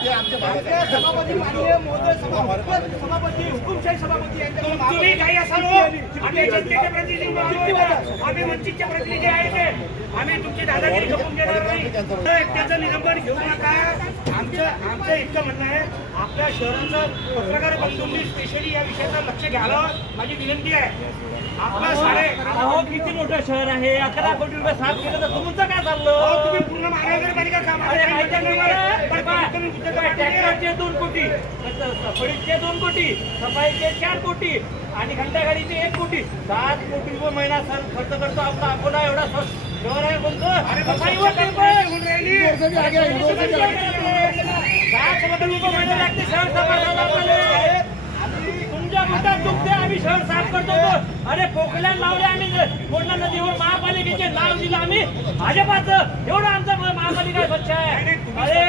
सभापती माननीय महोदय सभापती हुकुमशाही सभापती यांच्याकडे तुम्ही काही असाल हो, आम्ही जनतेचे प्रतिनिधी म्हणून आम्ही वंचितचे प्रतिनिधी आहेत. आम्ही तुमची दादागिरी खपून घेणार नाही. त्याचं निलंबन घेऊ नका. आमचं इतकं म्हणणं आहे, आपल्या शहराचं पत्रकार बंधूंनी स्पेशली या विषयाचं लक्ष घ्यावं माझी विनंती आहे. आपलं साडे अहो किती मोठं शहर आहे, 11 कोटी रुपये साफ केलं तर तुमचं काय चाललं? तुम्ही पूर्ण महानगरपालिका काम ट्रॅक्टरचे 2 कोटी, फळीचे 2 कोटी, सफाईचे 4 कोटी आणि घंटागाडीचे 1 कोटी, 7 कोटी रुपये महिना खर्च करतो आपला अकोला. एवढा शहर आहे कोणतं? सफाईवर 7 कोटी रुपये महिना लागते शहर सफाई. तुमच्या मोठा दुखते आम्ही शहर साफ करतो. अरे पोखल्या लावले आम्ही कोणला नदीवर महापालिकेचे नाव दिलं आम्ही भाजपाचं. एवढं आमचं महापालिका स्वच्छ आहे. अरे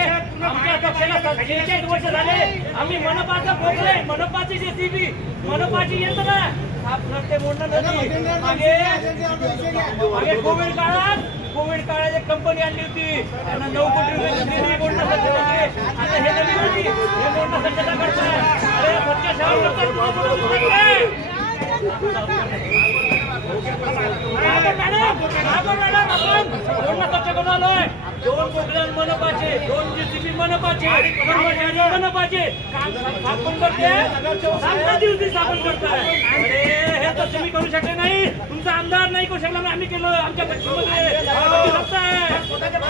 आमच्या पक्षाला 46 वर्ष झाले. आम्ही मनपाचं पोखले, मनपाची जेसीबी, मनपाची यंत्रणा साफ करते मोडणं नदी. मागे कोविड काळात एक कंपनी आणली होती, त्यांना 9 कोटी रुपये मोडणं सज्जता. आता हे नवी होती, हे मोडणं सज्जता करताय. अरे स्वच्छ शहर मनपाचे 2 जेसीबी मनपाचे मनपाचे काम स्थापन करते. 7 दिवशी स्थापन करताय. अरे हे तर तुम्ही करू शकले नाही. तुमचा आमदार नाही करू शकला, आम्ही केलं आमच्या पक्षामध्ये.